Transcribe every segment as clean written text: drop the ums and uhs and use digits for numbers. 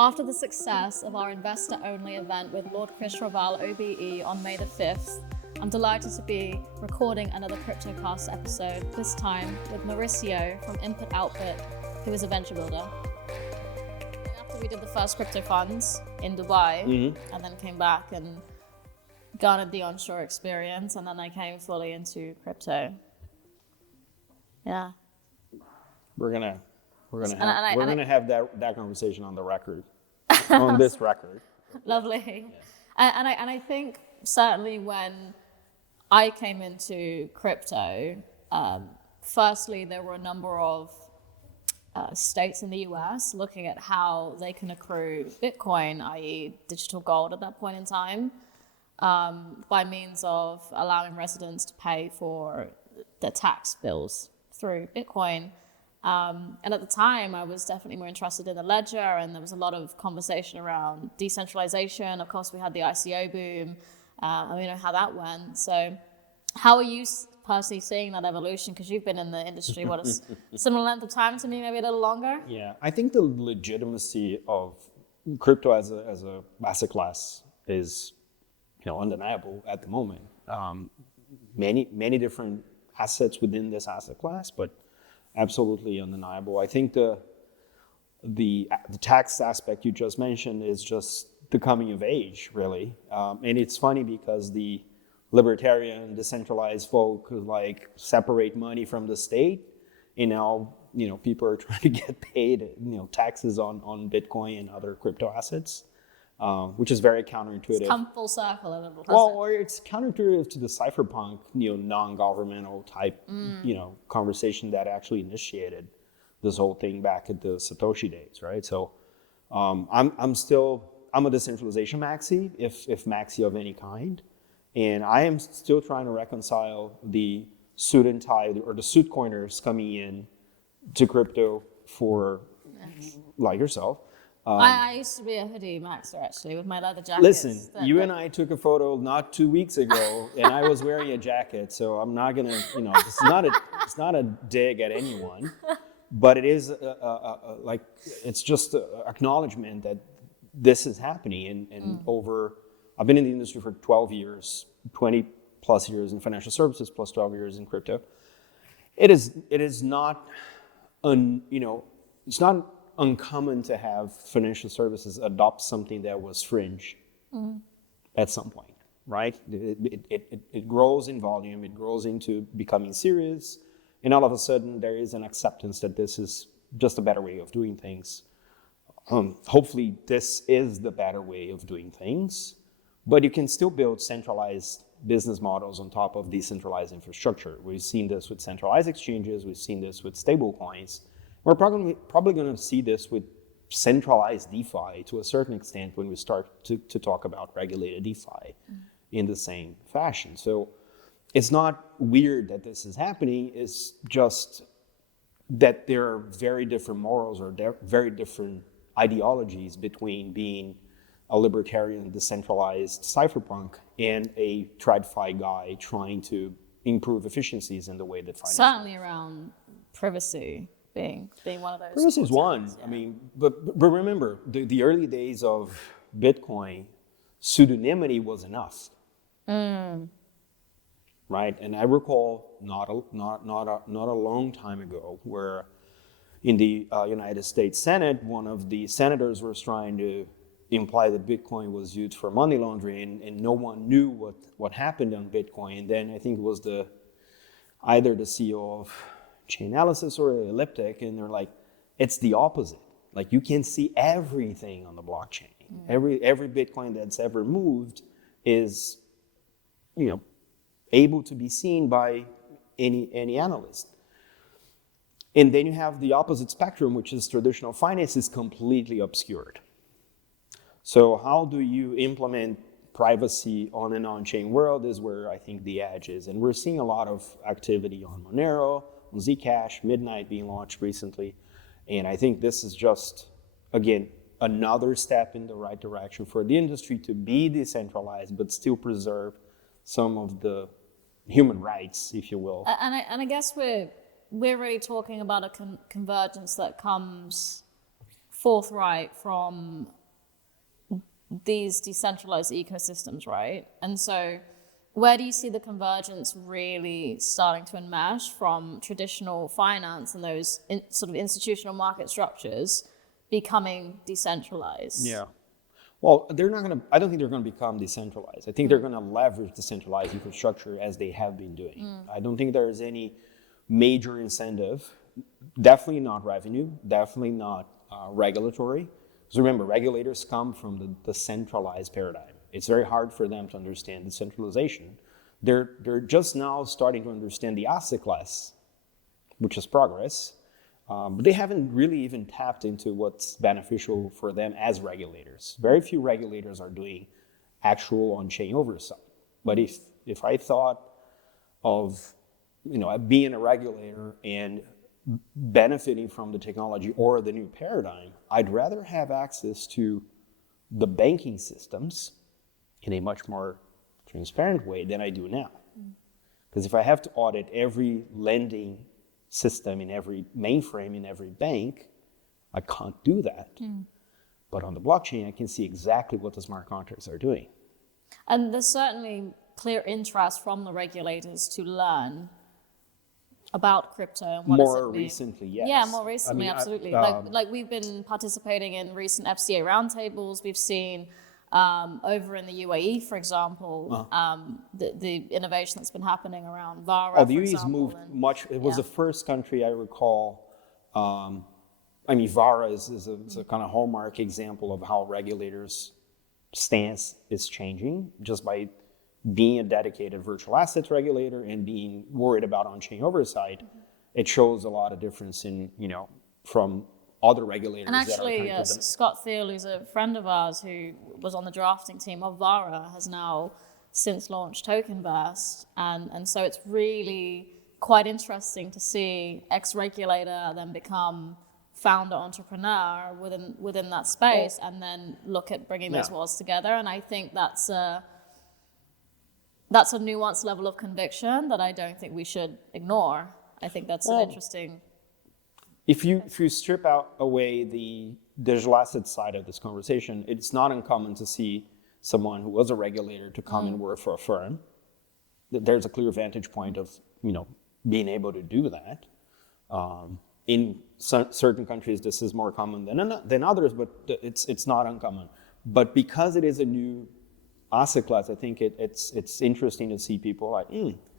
After the success of our investor-only event with Lord Chris Raval OBE on May the 5th, I'm delighted to be recording another CryptoCast episode, this time with Mauricio from Input Output, who is a venture builder. After we did the first crypto funds in Dubai, and then came back and garnered the onshore experience, and then I came fully into crypto. Yeah. We're gonna have that conversation on the record, on this record. Lovely. Yeah. And I think certainly when I came into crypto, firstly, there were a number of states in the US looking at how they can accrue Bitcoin, i.e. digital gold at that point in time, by means of allowing residents to pay for their tax bills through Bitcoin. And at the time, I was definitely more interested in the ledger, and there was a lot of conversation around decentralization. Of course, we had the ICO boom, and we know how that went. So how are you personally seeing that evolution? Because you've been in the industry, what, a similar length of time to me, maybe a little longer? Yeah, I think the legitimacy of crypto as a asset class is, undeniable at the moment. Many different assets within this asset class, but absolutely undeniable. I think the tax aspect you just mentioned is just the coming of age, really. And it's funny because the libertarian, decentralized folk who separate money from the state, and now people are trying to get paid taxes on Bitcoin and other crypto assets, which is very counterintuitive. It's come full circle a little. Well, or it's counterintuitive to the cypherpunk, non-governmental type, conversation that actually initiated this whole thing back at the Satoshi days, right? So, I'm a decentralization maxi, if maxi of any kind, and I am still trying to reconcile the suit and tie or the suit coiners coming in to crypto for like yourself. I used to be a hoodie maxer, actually, with my leather jackets. Listen, you and I took a photo not 2 weeks ago, and I was wearing a jacket, so I'm not gonna, it's not a dig at anyone, but it is it's just an acknowledgement that this is happening, and I've been in the industry for 12 years, 20 plus years in financial services, plus 12 years in crypto. It is not, it's not uncommon to have financial services adopt something that was fringe at some point, right? It grows in volume, it grows into becoming serious, and all of a sudden there is an acceptance that this is just a better way of doing things. Hopefully this is the better way of doing things, but you can still build centralized business models on top of decentralized infrastructure. We've seen this with centralized exchanges, we've seen this with stablecoins. We're probably going to see this with centralized DeFi to a certain extent when we start to talk about regulated DeFi in the same fashion. So it's not weird that this is happening, it's just that there are very different morals or very different ideologies between being a libertarian, decentralized cypherpunk and a TradFi guy trying to improve efficiencies in the way that finance. Certainly around privacy. Being one of those. Privacy is one. Yeah. I mean, but remember, the early days of Bitcoin, pseudonymity was enough. Right? And I recall not a long time ago where in the United States Senate, one of the senators was trying to imply that Bitcoin was used for money laundering, and no one knew what happened on Bitcoin. And then I think it was either the CEO of Chainalysis or Elliptic, and they're like, it's the opposite. Like, you can see everything on the blockchain. Every Bitcoin that's ever moved is, able to be seen by any analyst. And then you have the opposite spectrum, which is traditional finance is completely obscured. So how do you implement privacy on an on-chain world is where I think the edge is. And we're seeing a lot of activity on Monero, on Zcash, Midnight being launched recently. And I think this is just, again, another step in the right direction for the industry to be decentralized, but still preserve some of the human rights, if you will. And I guess we're really talking about a convergence that comes forthright from these decentralized ecosystems, right? And so where do you see the convergence really starting to enmesh from traditional finance and those sort of institutional market structures becoming decentralized? Yeah. Well, I don't think they're going to become decentralized. I think they're going to leverage decentralized infrastructure as they have been doing. I don't think there is any major incentive, definitely not revenue, definitely not regulatory. Because remember, regulators come from the centralized paradigm. It's very hard for them to understand decentralization. They're just now starting to understand the asset class, which is progress. But they haven't really even tapped into what's beneficial for them as regulators. Very few regulators are doing actual on-chain oversight. But if I thought of being a regulator and benefiting from the technology or the new paradigm, I'd rather have access to the banking systems in a much more transparent way than I do now. Because if I have to audit every lending system in every mainframe in every bank, I can't do that. But on the blockchain, I can see exactly what the smart contracts are doing. And there's certainly clear interest from the regulators to learn about crypto and what does it mean. More recently, yes. Yeah, more recently, absolutely. Like we've been participating in recent FCA roundtables. We've seen over in the UAE, for example, the innovation that's been happening around VARA. The UAE's moved much. It was the first country I recall. VARA is a kind of hallmark example of how regulators' stance is changing just by being a dedicated virtual assets regulator and being worried about on-chain oversight. It shows a lot of difference from other regulators. And actually, Scott Thiel, who's a friend of ours who was on the drafting team of VARA, has now since launched TokenVest. And so it's really quite interesting to see ex-regulator then become founder entrepreneur within that space and then look at bringing those worlds together. And I think that's a nuanced level of conviction that I don't think we should ignore. I think that's an interesting... If you strip away the digital asset side of this conversation, it's not uncommon to see someone who was a regulator to come and work for a firm. There's a clear vantage point of being able to do that. In certain countries, this is more common than others, but it's not uncommon. But because it is a new asset class, I think it's interesting to see people like,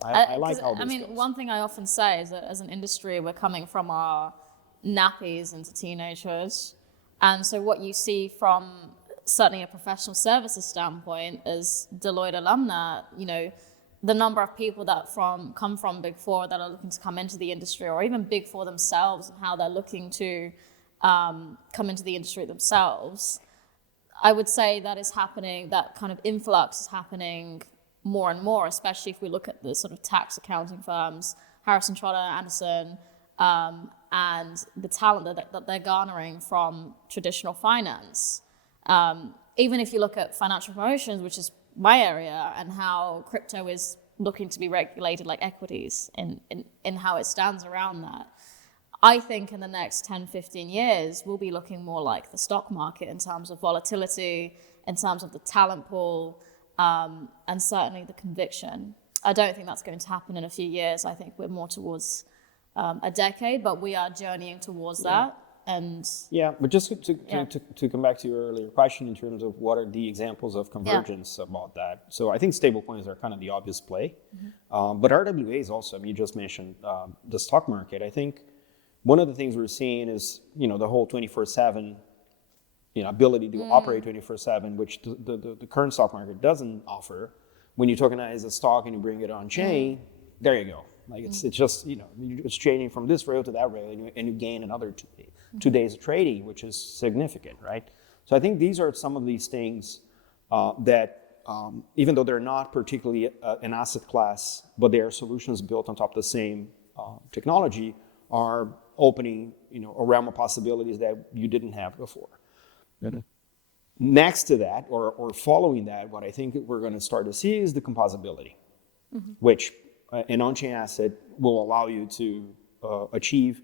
I like how this goes. One thing I often say is that as an industry, we're coming from our nappies into teenagehood. And so what you see from certainly a professional services standpoint as Deloitte alumna, the number of people that come from Big Four that are looking to come into the industry, or even Big Four themselves and how they're looking to come into the industry themselves, I would say that is happening, that kind of influx is happening more and more, especially if we look at the sort of tax accounting firms, Harrison Trotter, Anderson, and the talent that they're garnering from traditional finance. Even if you look at financial promotions, which is my area, and how crypto is looking to be regulated like equities in how it stands around that, I think in the next 10, 15 years, we'll be looking more like the stock market in terms of volatility, in terms of the talent pool, and certainly the conviction. I don't think that's going to happen in a few years. I think we're more towards a decade, but we are journeying towards that. And but just to come back to your earlier question in terms of what are the examples of convergence about that. So I think stablecoins are kind of the obvious play, but RWAs also. You just mentioned the stock market. I think one of the things we're seeing is the whole 24/7 ability to operate 24/7, which the current stock market doesn't offer. When you tokenize a stock and you bring it on chain, there you go. Like it's just it's trading from this rail to that rail, and you gain another 2 days of trading, which is significant, right? So I think these are some of these things that even though they're not particularly an asset class, but they are solutions built on top of the same technology, are opening a realm of possibilities that you didn't have before. Next to that, or following that, what I think we're going to start to see is the composability, which an on-chain asset will allow you to achieve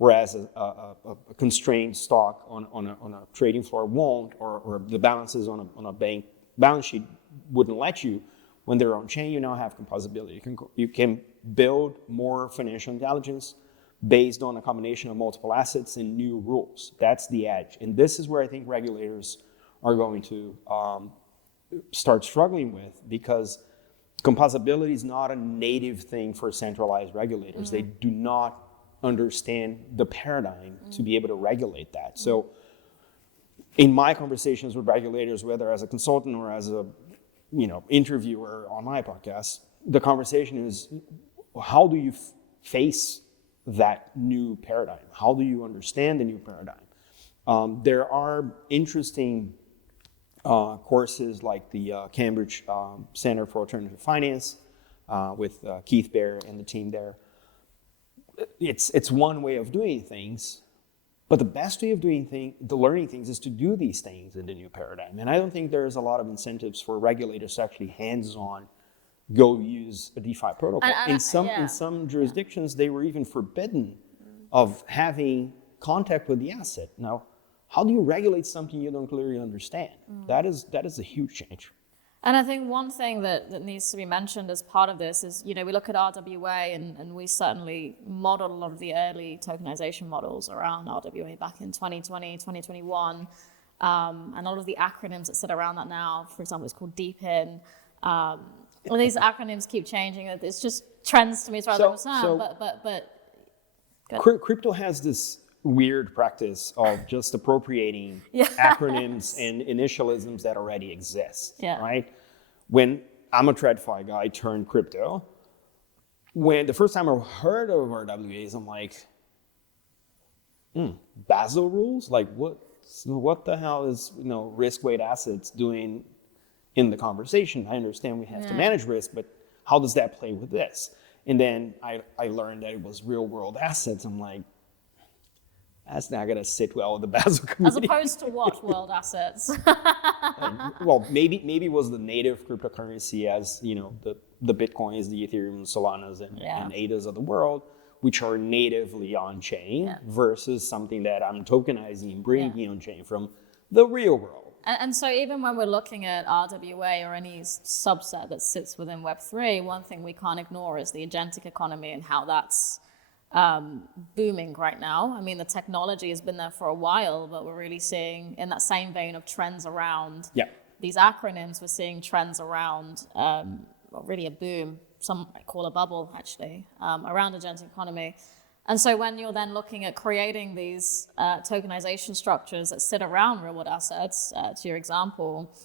whereas a constrained stock on a trading floor won't, or the balances on a bank balance sheet wouldn't let you. When they're on chain, you now have composability. You can build more financial intelligence based on a combination of multiple assets and new rules. That's the edge. And this is where I think regulators are going to start struggling with, because composability is not a native thing for centralized regulators. They do not understand the paradigm to be able to regulate that. So in my conversations with regulators, whether as a consultant or as a interviewer on my podcast, the conversation is, how do you face that new paradigm? How do you understand the new paradigm? There are interesting courses like the Cambridge Center for Alternative Finance with Keith Baer and the team there. It's one way of doing things, but the best way of learning things is to do these things in the new paradigm. And I don't think there's a lot of incentives for regulators to actually hands-on go use a DeFi protocol. In some jurisdictions, they were even forbidden of having contact with the asset. Now, how do you regulate something you don't clearly understand? That is a huge change. And I think one thing that needs to be mentioned as part of this is, we look at RWA and we certainly modeled a lot of the early tokenization models around RWA back in 2020, 2021. And all of the acronyms that sit around that now, for example, it's called DeepIn. Well, these acronyms keep changing. It's just trends to me as far as I understand. But crypto has this weird practice of just appropriating acronyms and initialisms that already exist, right? When I'm a TradFi guy turned crypto, when the first time I heard of RWAs, I'm like, Basel rules? Like what the hell is risk-weighted assets doing in the conversation? I understand we have to manage risk, but how does that play with this? And then I learned that it was real-world assets. I'm like, that's not going to sit well with the Basel community. As opposed to what world assets? Well, maybe it was the native cryptocurrency, as the Bitcoins, the Ethereum, Solanas, and ADAs of the world, which are natively on chain, versus something that I'm tokenizing and bringing on chain from the real world. And so even when we're looking at RWA or any subset that sits within Web3, one thing we can't ignore is the agentic economy and how that's booming right now. I mean, the technology has been there for a while, but we're really seeing, in that same vein of trends around these acronyms, we're seeing trends around really a boom, some might call a bubble actually, around agentic economy. And so when you're then looking at creating these tokenization structures that sit around real-world assets, to your example,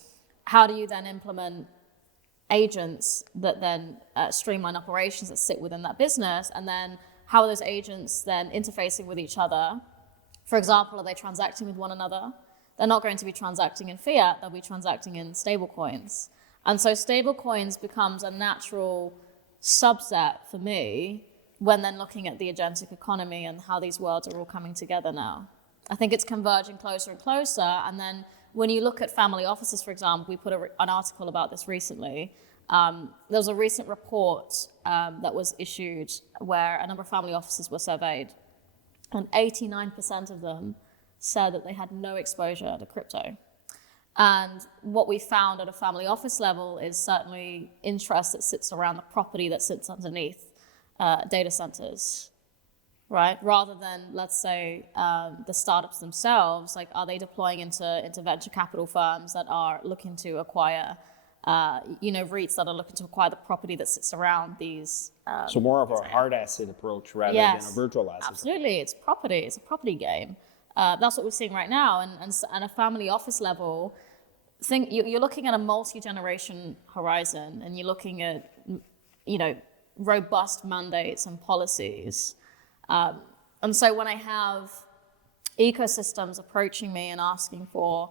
how do you then implement agents that then streamline operations that sit within that business? And then how are those agents then interfacing with each other? For example, are they transacting with one another? They're not going to be transacting in fiat, they'll be transacting in stablecoins. And so stablecoins becomes a natural subset for me when then looking at the agentic economy and how these worlds are all coming together now. I think it's converging closer and closer. And then when you look at family offices, for example, we put an article about this recently. There was a recent report that was issued where a number of family offices were surveyed, and 89% of them said that they had no exposure to crypto. And what we found at a family office level is certainly interest that sits around the property that sits underneath data centers, right? Rather than, let's say, the startups themselves, like, are they deploying into venture capital firms that are looking to acquire REITs that are looking to acquire the property that sits around these. So more of a hard asset approach rather than a virtual asset. Absolutely, it's property. It's a property game. That's what we're seeing right now. And a family office level, you're looking at a multi-generation horizon, and you're looking at robust mandates and policies. And so when I have ecosystems approaching me and asking for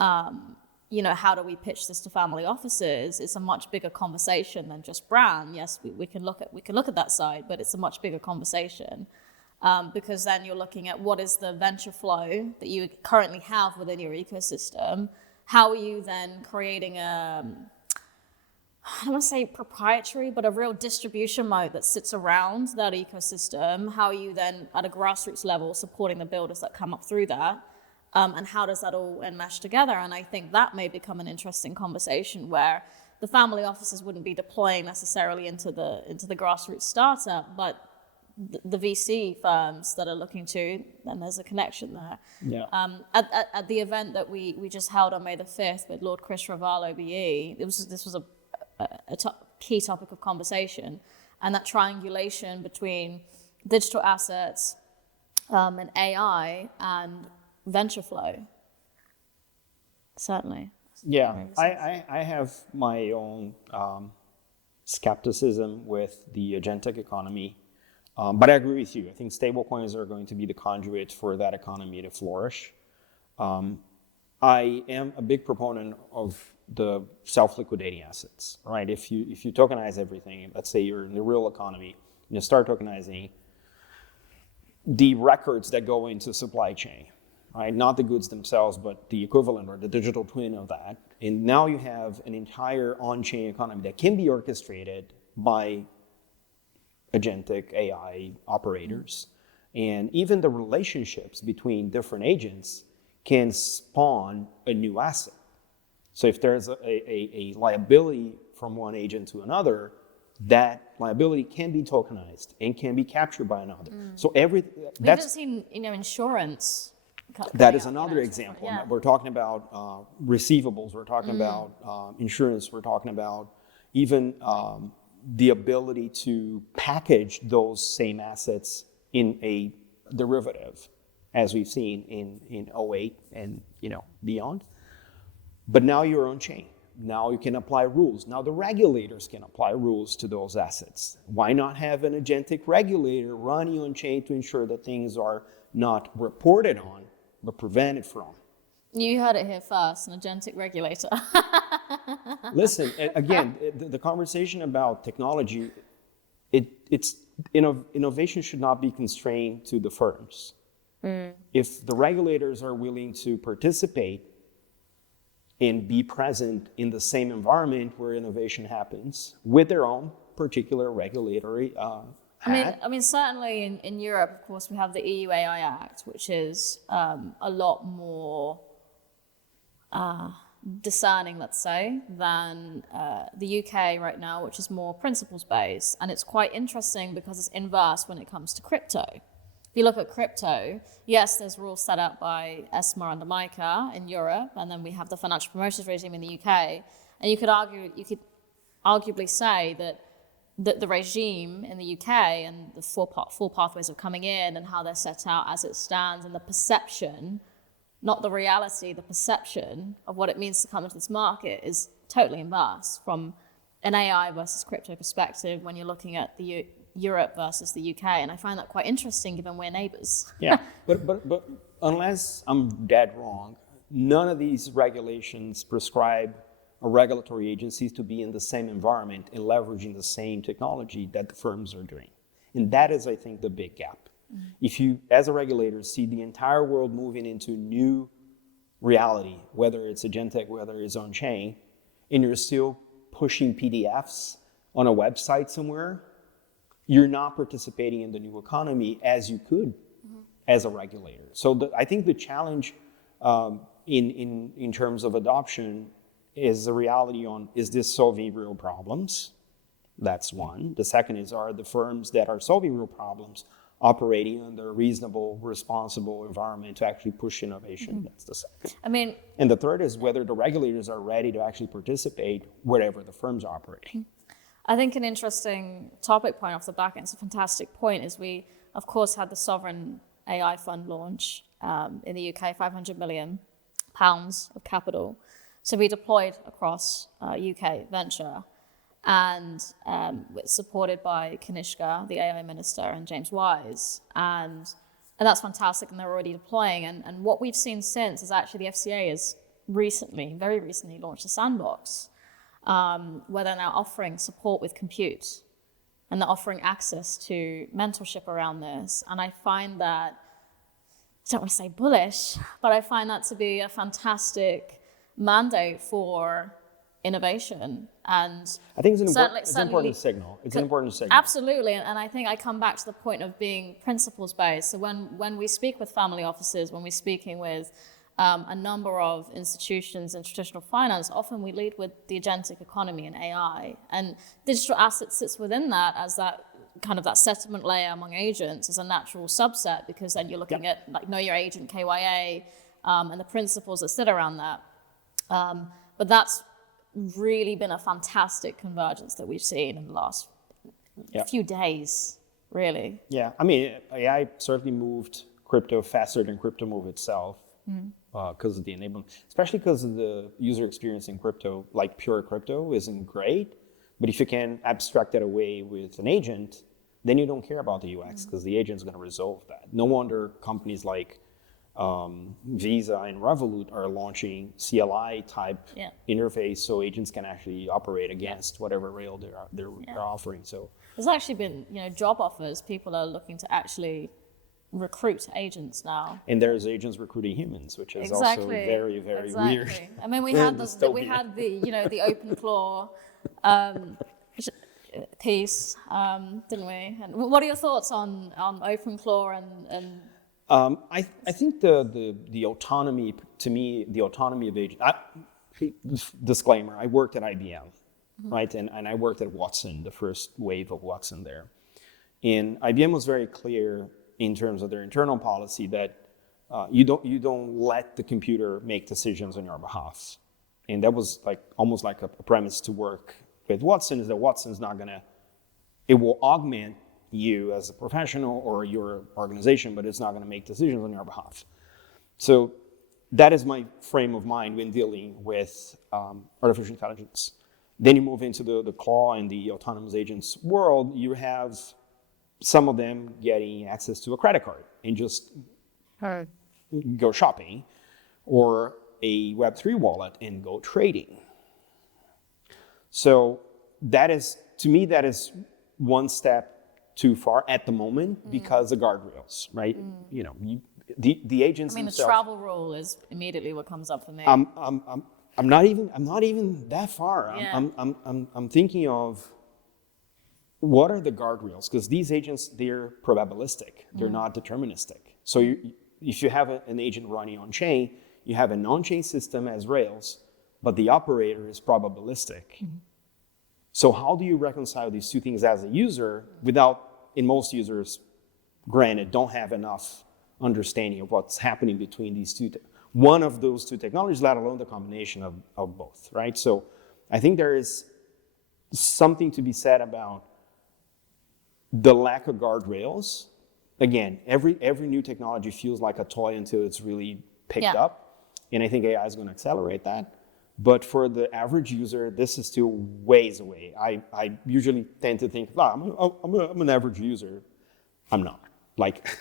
how do we pitch this to family offices? It's a much bigger conversation than just brand. Yes, we can look at that side, but it's a much bigger conversation because then you're looking at what is the venture flow that you currently have within your ecosystem. How are you then creating I don't want to say proprietary, but a real distribution mode that sits around that ecosystem, how you then at a grassroots level supporting the builders that come up through that, and how does that all enmesh together? And I think that may become an interesting conversation where the family offices wouldn't be deploying necessarily into the grassroots startup, but the VC firms that are looking to, and there's a connection there. Yeah. At the event that we just held on May the 5th with Lord Chris Raval OBE, this was a key topic of conversation, and that triangulation between digital assets and AI and venture flow. Certainly. Yeah, I have my own skepticism with the agentic economy, but I agree with you. I think stablecoins are going to be the conduit for that economy to flourish. I am a big proponent of the self-liquidating assets, right? If you tokenize everything, let's say you're in the real economy, and you start tokenizing the records that go into supply chain, right? Not the goods themselves, but the equivalent or the digital twin of that. And now you have an entire on-chain economy that can be orchestrated by agentic AI operators. And even the relationships between different agents can spawn a new asset. So if there's a liability from one agent to another, that liability can be tokenized and can be captured by another. So we haven't seen insurance. That is another example. Yeah. We're talking about receivables. We're talking about insurance. We're talking about even the ability to package those same assets in a derivative, as we've seen in 08 and beyond. But now you're on chain. Now you can apply rules. Now the regulators can apply rules to those assets. Why not have an agentic regulator running on chain to ensure that things are not reported on, but prevented from? You heard it here first, an agentic regulator. Listen, again, the conversation about technology, innovation should not be constrained to the firms. If the regulators are willing to participate and be present in the same environment where innovation happens with their own particular regulatory hat. I mean, certainly in Europe, of course, we have the EU AI Act, which is a lot more discerning, let's say, than the UK right now, which is more principles-based. And it's quite interesting because it's inverse when it comes to crypto. If you look at crypto, yes, there's rules set up by ESMA and MiCA in Europe, and then we have the financial promotions regime in the UK. And you could arguably say that the regime in the UK and the full pathways of coming in and how they're set out as it stands, and the perception, not the reality, the perception of what it means to come into this market is totally inverse from an AI versus crypto perspective when you're looking at the Europe versus the UK, and I find that quite interesting given we're neighbors. Yeah, but unless I'm dead wrong, none of these regulations prescribe regulatory agencies to be in the same environment and leveraging the same technology that the firms are doing. And that is, I think, the big gap. If you, as a regulator, see the entire world moving into new reality, whether it's agentic, whether it's on-chain, and you're still pushing PDFs on a website somewhere, you're not participating in the new economy as you could as a regulator. So I think the challenge in terms of adoption is the reality on, is this solving real problems? That's one. The second is, are the firms that are solving real problems operating under a reasonable, responsible environment to actually push innovation? That's the second. And the third is whether the regulators are ready to actually participate wherever the firms are operating. I think an interesting topic point off the back, and it's a fantastic point, is we, of course, had the Sovereign AI Fund launch in the UK, £500 million of capital. So we deployed across UK venture, and it's supported by Kanishka, the AI minister, and James Wise. And that's fantastic, and they're already deploying. And what we've seen since is actually the FCA has very recently launched a sandbox, where they're now offering support with compute, and they're offering access to mentorship around this. And I find that, I don't want to say bullish, but I find that to be a fantastic mandate for innovation. And I think it's certainly, an important signal. It's an important signal. Absolutely, and I think I come back to the point of being principles-based. So when we speak with family offices, when we're speaking with a number of institutions in traditional finance, often we lead with the agentic economy and AI. And digital assets sits within that as that kind of that settlement layer among agents as a natural subset, because then you're looking at like know your agent, KYA, and the principles that sit around that. But that's really been a fantastic convergence that we've seen in the last few days, really. Yeah, I mean, AI certainly moved crypto faster than crypto moved itself because of the enablement, especially because of the user experience in crypto, like pure crypto isn't great. But if you can abstract that away with an agent, then you don't care about the UX because the agent's going to resolve that. No wonder companies like Visa and Revolut are launching CLI type interface so agents can actually operate against whatever rail they're offering. So there's actually been job offers. People are looking to actually recruit agents now. And there's agents recruiting humans, which is also very, very weird. I mean, we had the open claw piece, didn't we? And what are your thoughts on open claw and I think the autonomy, to me, the autonomy of agents. Disclaimer: I worked at IBM, right, and I worked at Watson, the first wave of Watson there, and IBM was very clear in terms of their internal policy that you don't let the computer make decisions on your behalf, and that was like almost like a premise to work with Watson, is that Watson's not gonna, it will augment you as a professional or your organization, but it's not going to make decisions on your behalf. So that is my frame of mind when dealing with artificial intelligence. Then you move into the claw and the autonomous agents world. You have some of them getting access to a credit card and just go shopping, or a Web3 wallet and go trading. So that is, to me, that is one step too far at the moment because of guardrails, right? The agents. I mean, the travel rule is immediately what comes up for me. I'm not even that far. Yeah. I'm thinking of what are the guardrails, because these agents, they're probabilistic. They're not deterministic. So if you have an agent running on chain, you have an on-chain system as Rails, but the operator is probabilistic. So how do you reconcile these two things as a user without, in most users, granted, don't have enough understanding of what's happening between these two, one of those two technologies, let alone the combination of both, right? So I think there is something to be said about the lack of guardrails. Again, every new technology feels like a toy until it's really picked up. And I think AI is going to accelerate that. But for the average user, this is still ways away. I usually tend to think, I'm an average user. I'm not. Like,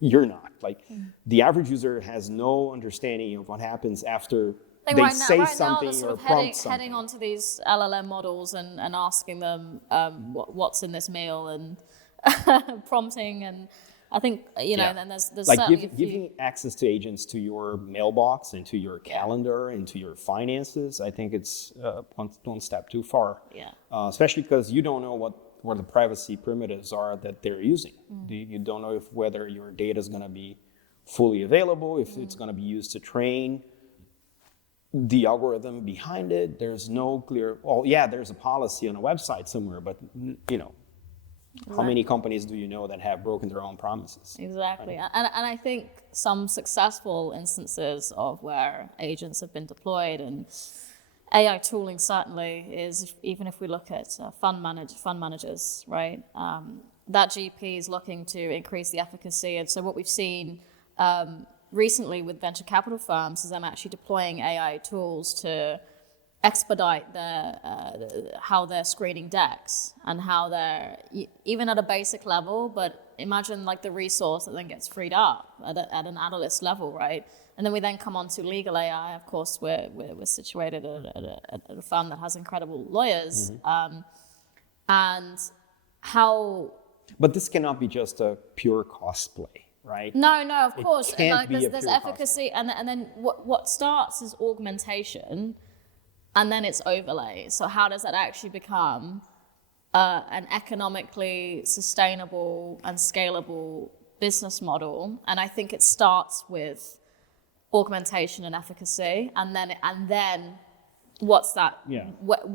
you're not. Like, the average user has no understanding of what happens after they say something or prompt something. Heading onto these LLM models and asking them what's in this meal and prompting, and I think, and there's like certainly giving access to agents to your mailbox and to your calendar and to your finances. I think it's one step too far. Yeah. Especially because you don't know what the privacy primitives are that they're using. You don't know whether your data is going to be fully available, if it's going to be used to train the algorithm behind it. There's no clear. There's a policy on a website somewhere, but how many companies do you know that have broken their own promises? Exactly. And I think some successful instances of where agents have been deployed, and AI tooling certainly is, even if we look at fund managers, right? That GP is looking to increase the efficacy. And so what we've seen recently with venture capital firms is them actually deploying AI tools to expedite how they're screening decks and how they're, even at a basic level, but imagine like the resource that then gets freed up at an analyst level, right? And then we then come on to legal AI. Of course, we're situated at a firm that has incredible lawyers, and how. But this cannot be just a pure cost play, right? No, of course. Can't be there's efficacy, and then what starts as augmentation and then it's overlay. So how does that actually become an economically sustainable and scalable business model? And I think it starts with augmentation and efficacy, and then what's that? Yeah. Where's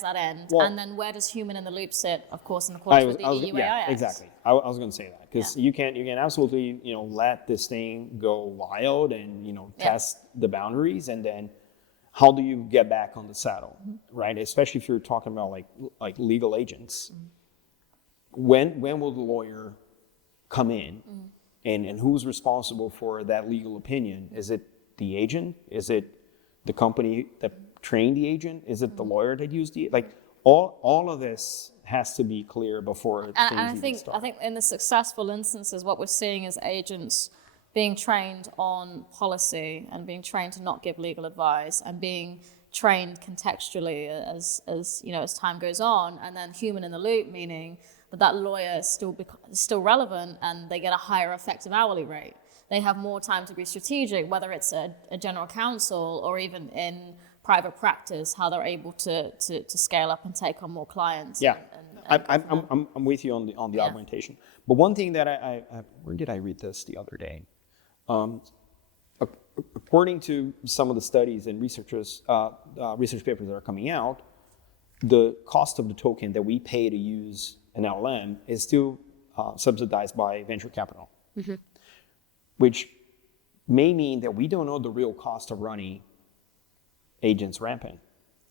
that end? Well, and then where does human in the loop sit? Of course, in accordance with the EU yeah, AIX. exactly. I was going to say that because you can absolutely let this thing go wild and test the boundaries, and then how do you get back on the saddle, right? Especially if you're talking about like legal agents. When will the lawyer come in, and who's responsible for that legal opinion? Is it the agent? Is it the company that trained the agent? Is it the lawyer that used the all of this has to be clear before things even start. I think in the successful instances, what we're seeing is agents being trained on policy and being trained to not give legal advice and being trained contextually as time goes on, and then human in the loop, meaning that lawyer is still relevant and they get a higher effective hourly rate. They have more time to be strategic, whether it's a general counsel or even in private practice, how they're able to scale up and take on more clients. Yeah, I'm with you on the augmentation. But one thing that I where did I read this the other day? According to some of the studies and research papers that are coming out, the cost of the token that we pay to use an LLM is still subsidized by venture capital, which may mean that we don't know the real cost of running agents rampant.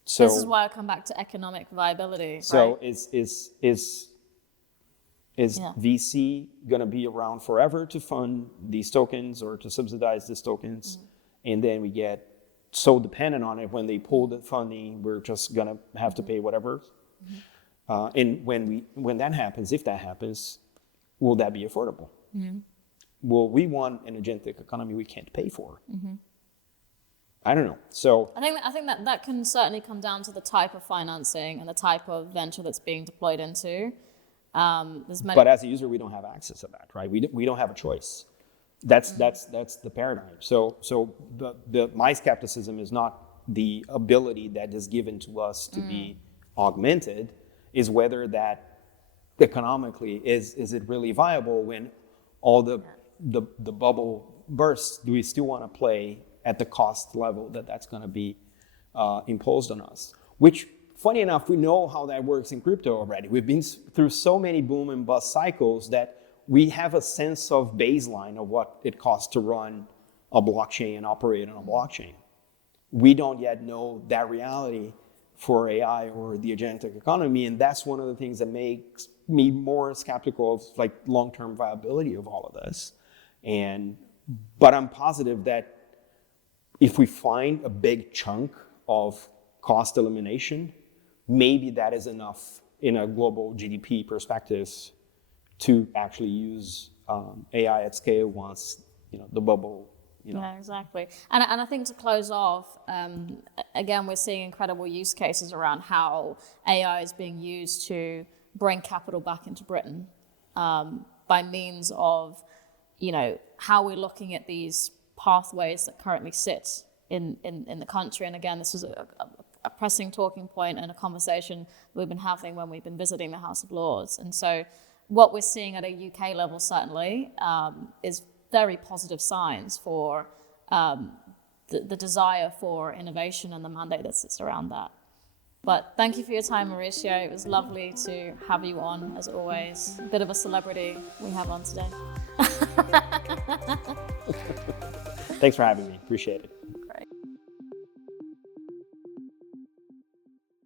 So this is why I come back to economic viability. So right? is VC going to be around forever to fund these tokens or to subsidize these tokens? And then we get so dependent on it, when they pull the funding, we're just going to have to pay whatever. And when that happens, if that happens, will that be affordable? Will we want an agentic economy we can't pay for? I don't know. So I think that can certainly come down to the type of financing and the type of venture that's being deployed into. But as a user, we don't have access to that, right? We don't have a choice. That's the paradigm. So my skepticism is not the ability that is given to us to be augmented, is whether that economically is it really viable when all the bubble bursts. Do we still want to play at the cost level that's going to be imposed on us? Which, funny enough, we know how that works in crypto already. We've been through so many boom and bust cycles that we have a sense of baseline of what it costs to run a blockchain and operate on a blockchain. We don't yet know that reality for AI or the agentic economy, and that's one of the things that makes me more skeptical of long-term viability of all of this. But I'm positive that if we find a big chunk of cost elimination, maybe that is enough in a global GDP perspective to actually use AI at scale once the bubble. Yeah, exactly. And I think to close off, again, we're seeing incredible use cases around how AI is being used to bring capital back into Britain by means of how we're looking at these pathways that currently sit in the country. And again, this is a pressing talking point and a conversation we've been having when we've been visiting the House of Lords. And so what we're seeing at a UK level certainly is very positive signs for the desire for innovation and the mandate that sits around that. But thank you for your time, Mauricio. It was lovely to have you on, as always. A bit of a celebrity we have on today. Thanks for having me. Appreciate it.